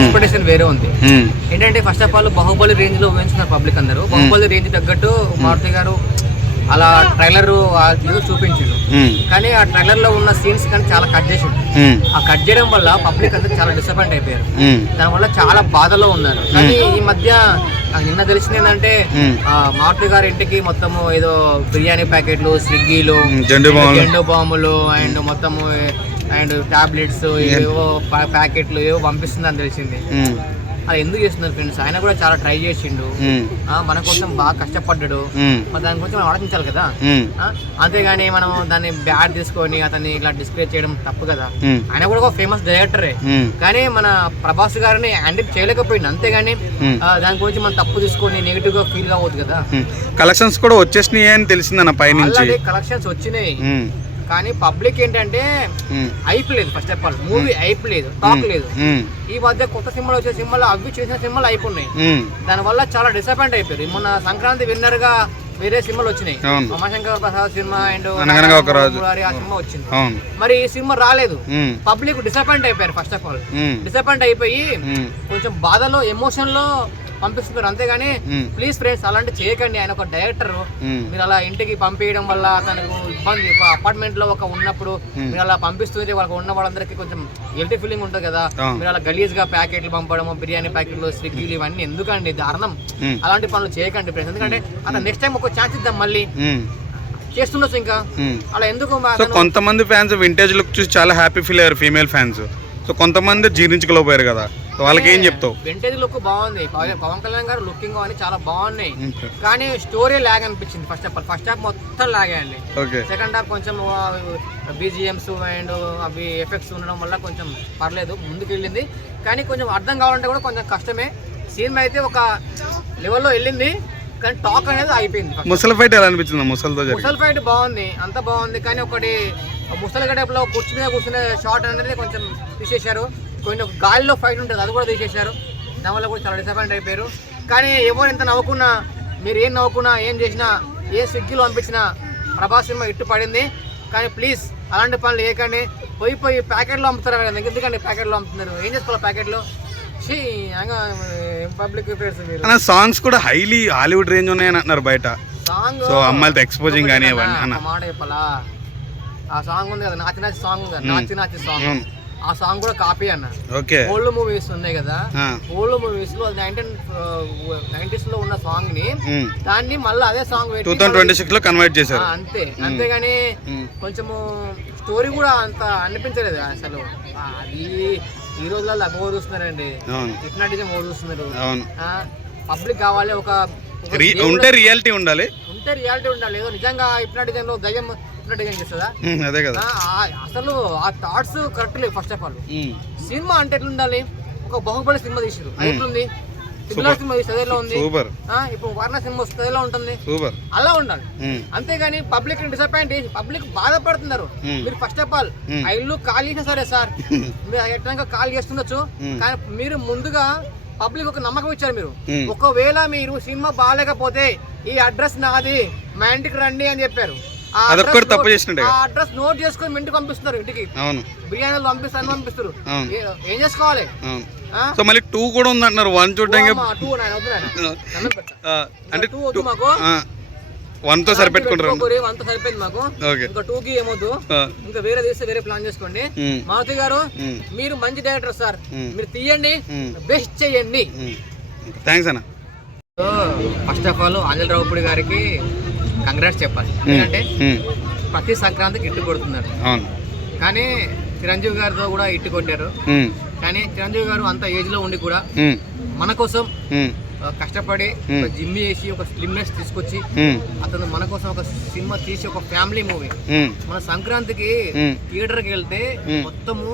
Expectation వేరే ఉంది. ఏంటంటే first of all Baahubali range లో ఊహించుకున్నారు పబ్లిక్ అందరూ. బాహుబలి రేంజ్ తగ్గట్టు మారుతి గారు అలా ట్రైలర్ చూపించాడు, కానీ ఆ ట్రైలర్ లో ఉన్న సీన్స్ కానీ చాలా కట్ చేసిండు. ఆ కట్ చేయడం వల్ల పబ్లిక్ అంతా చాలా డిసప్పాయింట్ అయిపోయారు, దానివల్ల చాలా బాధలో ఉన్నారు. కానీ ఈ మధ్య నాకు నిన్న తెలిసింది ఏంటంటే మారుతి గారి ఇంటికి మొత్తము ఏదో బిర్యానీ ప్యాకెట్లు, స్విగ్గీలు, జెండు బాంబులు అండ్ మొత్తము అండ్ టాబ్లెట్స్ ఏవో ప్యాకెట్లు ఏవో పంపిస్తుందని తెలిసింది. అది ఎందుకు చేస్తున్నారు ఫ్రెండ్స్? ఆయన కూడా చాలా ట్రై చేసిండు, మన కోసం బాగా కష్టపడ్డాడు, మరి దాని గురించి మనం ఆలోచించాలి కదా. అంతేగాని మనం దాన్ని బ్యాడ్ తీసుకొని అతన్ని ఇలా డిస్ప్లే చేయడం తప్పు కదా. ఆయన కూడా ఒక ఫేమస్ డైరెక్టరే, కానీ మన ప్రభాస్ గారిని హ్యాండిల్ చేయలేకపోయింది. అంతేగాని దాని గురించి మనం తప్పు తీసుకొని నెగిటివ్ గా ఫీల్ కావద్దు కదా. కలెక్షన్స్ కూడా వచ్చేసినాయి అని తెలిసిందన్న పైనుంచి. కలెక్షన్స్ వచ్చినాయి, కానీ పబ్లిక్ ఏంటంటే హైప్ లేదు. First of all movie hype లేదు, టాక్ లేదు. ఈ మధ్య కొత్త సినిమాలు వచ్చే సినిమాలు అవి చేసిన సినిమాలు హైప్ ఉన్నాయి, దాని వల్ల చాలా డిసప్పాయింట్ అయిపోయారు. మొన్న సంక్రాంతి విన్నర్ గా వేరే సినిమాలు వచ్చినాయి, ఉమాశంకర్ ప్రసాద్ సినిమా అండ్ ఆ సినిమా వచ్చింది. మరి ఈ సినిమా రాలేదు, పబ్లిక్ డిసప్పాయింట్ అయిపోయారు. ఫస్ట్ ఆఫ్ ఆల్ డిసప్పాయింట్ అయిపోయి కొంచెం బాధలో ఎమోషన్ లో పంపిస్తున్నారు. అంతేగాని ప్లీజ్ ఫ్రెండ్స్ అలాంటి చేయకండి. ఆయన ఒక డైరెక్టర్, మీరు అలా ఇంటికి పంపించడం వల్ల తనకు ఇబ్బంది. ఒక అపార్ట్మెంట్ లో ఒక ఉన్నప్పుడు మీరు అలా పంపిస్తుంటే వాళ్ళకి ఉన్న వాళ్ళందరికీ కొంచెం గిల్టీ ఫీలింగ్ ఉంటుంది కదా. మీరు అలా గలీజ్ గా ప్యాకెట్లు పంపడము, బిర్యానీ ప్యాకెట్లు, స్విగ్గీలు ఇవన్నీ ఎందుకండి? దారుణం. అలాంటి పనులు చేయకండి ఫ్రెండ్స్. ఎందుకంటే అతను నెక్స్ట్ టైం ఒక ఛాన్స్ ఇద్దాం, మళ్ళీ చేస్తుండొచ్చు. ఇంకా అలా ఎందుకు? కొంతమంది ఫ్యాన్స్ వింటేజ్ లుక్ చూసి చాలా హ్యాపీ ఫీల్ అయ్యారు, ఫీమేల్ ఫ్యాన్స్. సో కొంతమంది జీర్ణించుకోలేకపోయారు కదా, వాళ్ళకి ఏం చెప్తావు? వింటేజ్ లుక్ బాగుంది, పవన్ కళ్యాణ్ గారు లుకింగ్ అని చాలా బాగున్నాయి, కానీ స్టోరీ లాగ్ అనిపించింది. ఫస్ట్ హాఫ్ మొత్తం లాగే అండి. సెకండ్ హాఫ్ కొంచెం బీజిఎమ్స్ అండ్ అవి ఎఫెక్ట్స్ ఉండడం వల్ల కొంచెం పర్లేదు, ముందుకు వెళ్ళింది. కానీ కొంచెం అర్థం కావాలంటే కూడా కొంచెం కష్టమే. సినిమా అయితే ఒక లెవెల్లో వెళ్ళింది, కానీ టాక్ అనేది అయిపోయింది. ముసలి ఫైట్ ఎలా అనిపించింది? ముసలి ఫైట్ బాగుంది, అంత బాగుంది, కానీ ఒకటి ముసలి గడపలో కుర్చీ మీద కూర్చునే షార్ట్ అనేది కొంచెం తీసేశారు. కొంచెం గాలిలో ఫైట్ ఉంటుంది, అది కూడా తీసేశారు. దానివల్ల కూడా చాలా డిసప్పాయింట్ అయిపోయారు. కానీ ఎవరు ఎంత నవ్వుకున్నా, మీరు ఏం నవ్వుకున్నా, ఏం చేసినా, ఏ స్విగ్గీలో పంపించినా ప్రభాస్ సినిమా ఇట్టు పడింది. కానీ ప్లీజ్ అలాంటి పనులు చేయకండి. పోయి ప్యాకెట్లో అమ్ముతారు కదా, ఎందుకంటే ప్యాకెట్లో అమ్ముతున్నారు, ఏం చేసుకోవాలి ప్యాకెట్లో? పబ్లిక్ సాంగ్స్ కూడా హైలీ హాలీవుడ్ రేంజ్ ఉన్నాయని అంటున్నారు బయట. సాంగ్ అమ్మాయిలతో ఎక్స్పోజింగ్ కానీ మాట చెప్పాలా? ఆ సాంగ్ ఉంది కదా, నాచి నాచి సాంగ్ ఉంది, నాచి నాచి సాంగ్, ఆ సాంగ్ కూడా కాపీ అన్న. ఓల్డ్ మూవీస్ ఉన్నాయి కదా, ఓల్డ్ మూవీస్ లో 1990s లో ఉన్న సాంగ్ ని దాన్ని మళ్ళీ అదే సాంగ్ 2026 లో కన్వర్ట్ చేశారు అంతే. అంతేగాని కొంచెము స్టోరీ కూడా అంత అనిపించలేదు అసలు. అది ఈ రోజులలో అబ్బో చూస్తున్నారండి, హిప్నాటిజం చూస్తున్నారు. పబ్లిక్ కావాలి, ఒక ఉంటే రియాలిటీ ఉండాలి, ఏదో నిజంగా హిప్నాటిజం లో దయ్యం హిప్నాటిజం చేస్తుందా? అదే కదా అసలు ఆ థాట్స్ కరెక్ట్ లేవు. ఫస్ట్ ఆఫ్ ఆల్ సినిమా అంటే ఎట్లుండాలి? ఒక బాహుబలి సినిమా తీసిరు, ఎట్లుంది? సినిమా తీసి ఉంది, ఇప్పుడు వర్ణ సినిమా వస్తుంది ఎలా ఉంటుంది, అలా ఉండాలి. అంతేగాని పబ్లిక్ డిసప్పాయింట్ చేసి పబ్లిక్ బాధపడుతున్నారు. మీరు ఫస్ట్ ఆఫ్ ఆల్ ఆ ఇల్లు కాల్ చేసినా సరే సార్, మీరు ఎట్లా కాల్ చేస్తుండొచ్చు, కానీ మీరు ముందుగా పబ్లిక్ ఒక నమ్మకం ఇచ్చారు. మీరు ఒకవేళ మీరు సినిమా బాగాలేకపోతే ఈ అడ్రస్ నాది, మా ఇంటికి రండి అని చెప్పారు. ఆ అడ్రస్ నోట్ చేసుకుని ఇంటికి పంపిస్తున్నారు, ఇంటికి బిర్యానీలు పంపిస్తారు. ఏం చేసుకోవాలి? సో మళ్ళీ 2 కూడా ఉంది అంటున్నారు. 1 చూడడానికి అంటే 1 తో సరిపెట్టుకుంటారు. 1 తో సరిపోయింది మాకు, ఇంకా 2 కి ఏమొద్దు, ఇంకా వేరే తీస్తే వేరే ప్లాన్ చేసుకోండి. మారుతి గారు మీరు మంచి డైరెక్టర్ సార్, మీరు తీయండి, బెస్ట్ చేయండి. థ్యాంక్స్ అన్న. First of all Anjal Ravipudi గారికి కంగ్రాట్స్ చెప్పాలి, ఎందుకంటే ప్రతి సంక్రాంతికి ఇట్టు కొడుతున్నారు. కానీ చిరంజీవి గారితో కూడా ఇట్టు కొట్టారు. కానీ చిరంజీవి గారు అంత ఏజ్ లో ఉండి కూడా మన కోసం కష్టపడి ఒక జిమ్ చేసి ఒక స్లిమ్నెస్ తీసుకొచ్చి అతను మన కోసం ఒక సినిమా తీసి ఒక ఫ్యామిలీ మూవీ మన సంక్రాంతికి థియేటర్కి వెళ్తే మొత్తము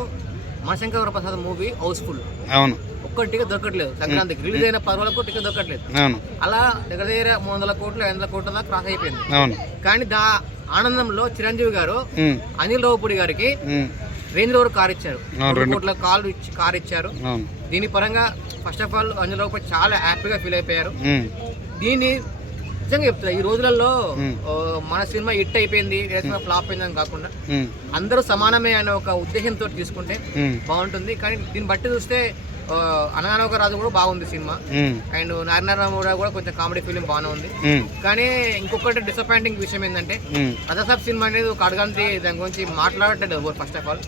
మనశంకర ప్రసాద్ మూవీ హౌస్ఫుల్. ఒక్క టికెట్ దొరకట్లేదు, సంక్రాంతికి రిలీజ్ అయిన 10 రోజులకు టికెట్ దొరకట్లేదు. అలా దగ్గర 300 కోట్లు 500 కోట్ల దాకా క్రాస్ అయిపోయింది. కానీ ఆనందంలో చిరంజీవి గారు అనిల్ రావుపూడి గారికి రేంజ్ రోవర్ కార్ ఇచ్చారు, 2 కోట్ల కార్ ఇచ్చారు. దీని పరంగా first of all Anil Ravipudi చాలా హ్యాపీగా ఫీల్ అయిపోయారు. దీన్ని నిజంగా చెప్తా, ఈ రోజులలో మన సినిమా హిట్ అయిపోయింది, ఫ్లాప్ అయిందని కాకుండా అందరూ సమానమే అనే ఒక ఉద్దేశంతో తీసుకుంటే బాగుంటుంది. కానీ దీన్ని బట్టి చూస్తే అనగానే ఒక రాజు కూడా బాగుంది సినిమా. అండ్ నారాయణ కూడా కొంచెం కామెడీ ఫిలిం బాగానే ఉంది. కానీ ఇంకొకటి డిసప్పాయింటింగ్ విషయం ఏంటంటే రాజాసాబ్ సినిమా అనేది ఒక అడగంతి దాని గురించి మాట్లాడట్లేదు ఫస్ట్ ఆఫ్ ఆల్.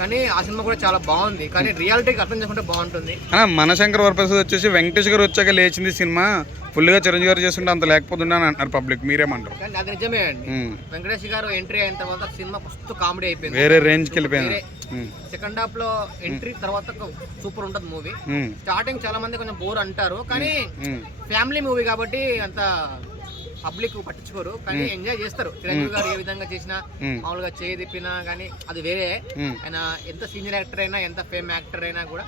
కానీ ఆ సినిమా కూడా చాలా బాగుంది, కానీ రియాలిటీకి అర్థం చేసుకుంటే బాగుంటుంది. మనశంకర్ వరప్రసాద్ వచ్చేసి వెంకటేష్ గారు వచ్చాక లేచింది సినిమా, ఫుల్గా చిరంజీవి గారు చేస్తుంటే అంత లేకపోతుండే అని అంటారు పబ్లిక్. మీరేమంటారు? కానీ అది నిజమే అండి. వెంకటేష్ గారు ఎంట్రీ అయిన తర్వాత సినిమా ఫస్ట్ కామెడీ అయిపోయింది, వేరే రేంజ్కి వెళ్ళిపోయింది. సెకండ్ హాఫ్ లో ఎంట్రీ తర్వాత సూపర్ ఉంటుంది మూవీ. స్టార్టింగ్ చాలా మంది కొంచెం బోర్ అంటారు, కానీ ఫ్యామిలీ మూవీ కాబట్టి అంత పబ్లిక్ పట్టించుకోరు, కానీ ఎంజాయ్ చేస్తారు. చిరంజీవి గారు ఏ విధంగా చేసినా మామూలుగా చేయి తిప్పినా కానీ అది వేరే. ఆయన ఎంత సీనియర్ యాక్టర్ అయినా ఎంత ఫేమ్ యాక్టర్ అయినా కూడా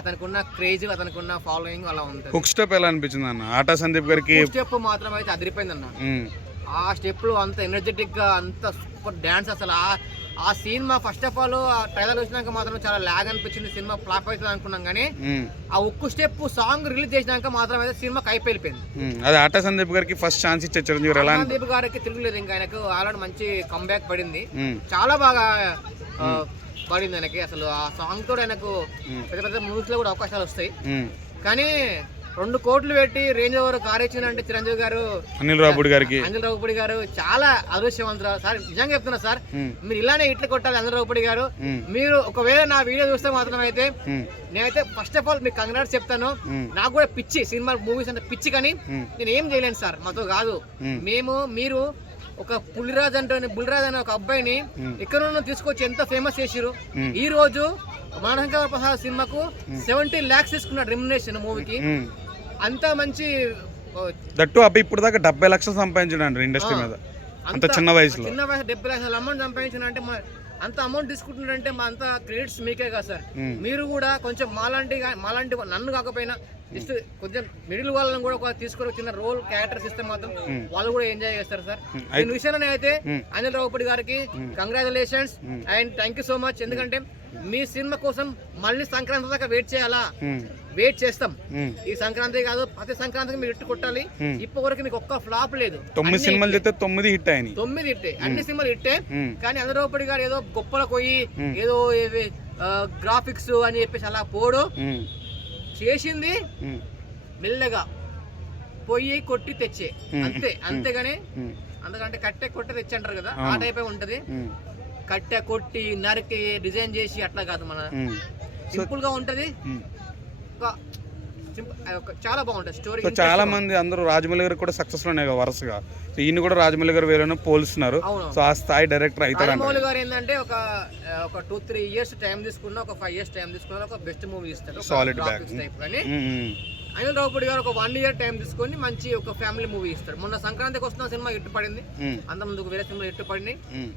అతనికి ఉన్న క్రేజ్, అతనికి ఉన్న ఫాలోయింగ్ అలా ఉంటుంది. హుక్ స్టెప్ ఎలా అనిపించింది అన్న ఆటా సందీప్ గారికి? స్టెప్ మాత్రం అయితే అదిరిపోయింది అన్న. ఆ స్టెప్ లో అంత ఎనర్జెటిక్ గా అంత సూపర్ డాన్స్. అసలు ఆ సినిమా ఫస్ట్ ఆఫ్ ఆల్ ఆ ట్రైలర్ వచ్చినాక మాత్రం చాలా లాగ్ అనిపించింది, సినిమా ఫ్లాప్ అవుతుంది అనుకున్నాం. కానీ ఆ ఒక్క స్టెప్ సాంగ్ రిలీజ్ చేసినాక మాత్రం అయితే సినిమా కైపోయిపోయింది. అది ఆటా సందీప్ గారికి ఫస్ట్ ఛాన్స్ ఇచ్చే చిరంజీవి గారు. సందీప్ గారికి తిరుగులేదు, ఇంకా ఆయనకు ఆల్రెడీ మంచి కంబ్యాక్ పడింది, చాలా బాగా పడింది ఆయనకి. అసలు ఆ సాంగ్ తోడు ఆయనకు పెద్ద పెద్ద మూవీస్ లో కూడా అవకాశాలు వస్తాయి. కానీ 2 కోట్లు పెట్టి రేంజ్ ఓవర్ కార్ ఇచ్చిందంటే చిరంజీవి గారు, అనిల్ రావుపూడి గారు చాలా అదృష్టవంతులు సార్. నిజంగా చెప్తున్నా సార్, మీరు ఇలానే ఇట్లు కొట్టాలి అనిల్ రావుపూడి గారు. మీరు ఒకవేళ నా వీడియో చూస్తే మాత్రం అయితే నేనైతే ఫస్ట్ ఆఫ్ ఆల్ మీకు కంగ్రాట్స్ చెప్తాను. నాకు కూడా పిచ్చి సినిమా మూవీస్ అంటే పిచ్చి, కానీ నేను ఏం చేయలేను సార్, మాతో కాదు. మీరు ఒక బుల్లిరాజ్ అనే ఒక అబ్బాయిని ఎక్కడ తీసుకొచ్చి ఎంత ఫేమస్ చేసిరు. ఈ రోజు మనశంకర్ ప్రసాద్ సినిమాకు 70 lakhs తీసుకున్నాడు రెమ్యునరేషన్ మూవీకి. అంత మంచి దట్టు అబ్బాయి ఇప్పుడు దాకా 70 లక్షలు సంపాదించాడు ఇండస్ట్రీ మీద. అంత చిన్న వయసులో 70 లక్షల అమౌంట్ సంపాదించాడంటే, అంత అమౌంట్ తీసుకుంటున్నాడంటే మా అంత క్రెడిట్స్ మీకే కదా సార్. మీరు కూడా కొంచెం మాలాంటి నన్ను కాకపోయినా జస్ట్ కొంచెం మిడిల్ వాళ్ళని కూడా తీసుకొని చిన్న రోల్ క్యారెక్టర్స్ ఇస్తే మాత్రం వాళ్ళు కూడా ఎంజాయ్ చేస్తారు సార్. దీని విషయంలో అయితే అనిల్ రావుపూడి గారికి congratulations and thank you so much. ఎందుకంటే మీ సినిమా కోసం మళ్ళీ సంక్రాంతి దాకా వెయిట్ చేస్తాం. ఈ సంక్రాంతి కాదు, ప్రతి సంక్రాంతికి మీరు ఇట్టు కొట్టాలి. ఇప్పటి వరకు మీకు ఒక్క ఫ్లాప్ లేదు. 9 సినిమాలు చేస్తే 9 హిట్ అయ్యాయి. 9 హిట్టే, అన్ని సినిమాలు హిట్టే. కానీ అనిల్ రావుపూడి గారు ఏదో గొప్పలకు పోయి ఏదో గ్రాఫిక్స్ అని చెప్పేసి అలా పోడు చేసింది, మెల్లగా పొయ్యి కొట్టి తెచ్చే అంతేగాని అంతకంటే కట్టె కొట్టి తెచ్చి అంటారు కదా, ఆ టైప్ ఉంటది. కట్టె కొట్టి నరికి డిజైన్ చేసి అట్లా కాదు, మన సింపుల్ గా ఉంటది. చాలా బాగుంటది స్టోరీ. చాలా మంది అందరూ రాజమౌళి గారు కూడా సక్సెస్ ఉన్నాయి వరుసగా. ఈయన కూడా రాజమౌళి గారు వేరే పోలుస్తున్నారు. సో ఆ స్థాయి డైరెక్టర్ అవుతారు. రాజమౌళి గారు ఏంటంటే ఒక 2-3 years టైం తీసుకున్నా, ఒక 5 years టైం తీసుకున్నా ఒక బెస్ట్ మూవీ ఇస్తారు, సాలిడ్ బ్యాక్ టైప్. కానీ అనిల్ రావుపూడి గారు ఒక 1 year టైం తీసుకొని మంచి ఒక ఫ్యామిలీ మూవీ ఇస్తారు. మొన్న సంక్రాంతికి వస్తున్న సినిమా ఇట్టు పడింది, అంత ముందుకు వేరే సినిమా ఇట్టు పడింది,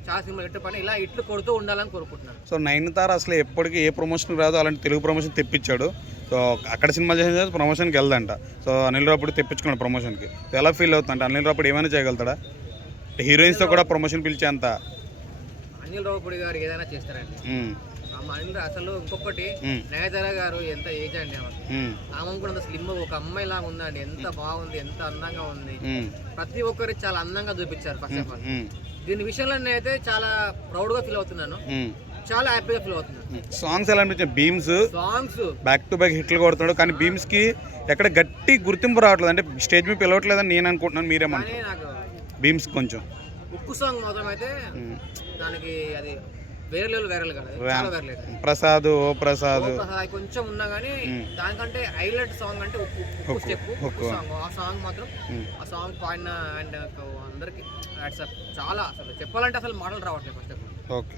చాలా సినిమా ఇట్టు పడి ఇలా ఇట్లు కొడుతూ ఉండాలని కోరుకుంటున్నాను. సో నయనతార అసలు ఎప్పటికీ ఏ ప్రమోషన్ రాదు, అలాంటి తెలుగు ప్రమోషన్ తెప్పించాడు. సో అక్కడ సినిమా చేసిన ప్రమోషన్కి వెళ్దంట. సో అనిల్ రావుపూడి తెప్పించుకున్నాడు ప్రమోషన్కి. సో ఎలా ఫీల్ అవుతుందంట అనిల్ రావుపూడి ఏమైనా చేయగలుగుతాడా? హీరోయిన్స్తో కూడా ప్రమోషన్ పిలిచేంత అనిల్ రావుపూడి గారు ఏదైనా చేస్తారండి. అసలు ఇంకొకటి నయనతార గారు ఎంత ఏజ్ అండి, ఆమె కూడా అంత స్లిమ్, ఒక అమ్మాయి లాగా ఉందండి, ఎంత బాగుంది, ఎంత అందంగా ఉంది. ప్రతి ఒక్కరు చాలా అందంగా చూపించారు. ఫస్ట్ ఆఫ్ ఆల్ దీని విషయంలో నేనైతే చాలా ప్రౌడ్ గా ఫీల్ అవుతున్నాను, చాలా హ్యాపీగా ఫీల్ అవుతున్నాను. సాంగ్స్ ఎలా అనిపించాయి? బీమ్స్ బ్యాక్ టు బ్యాక్ హిట్లు కొడుతున్నాడు, కానీ బీమ్స్ కి ఎక్కడ గట్టి గుర్తింపు రావట్లేదు. అంటే స్టేజ్ మీద పిలవట్లేదని నేను అనుకుంటున్నాను. మీరేమంటారు? నాకు బీమ్స్ కొంచెం ఉక్కు సాంగ్ మాత్రం అయితే దానికి అది వేరే లెవెల్ కదా, చాలా వేరే. ప్రసాద్ కొంచెం ఉన్నా కానీ దానికంటే హైలైట్ సాంగ్ అంటే ఉక్కు స్టెప్, ఉక్కు సాంగ్. ఆ సాంగ్ మాత్రం ఆ సాంగ్ పాడిన అండ్ అందరికి చాలా అసలు చెప్పాలంటే అసలు మాటలు రావట్లేదు ఫస్ట్. ఓకే.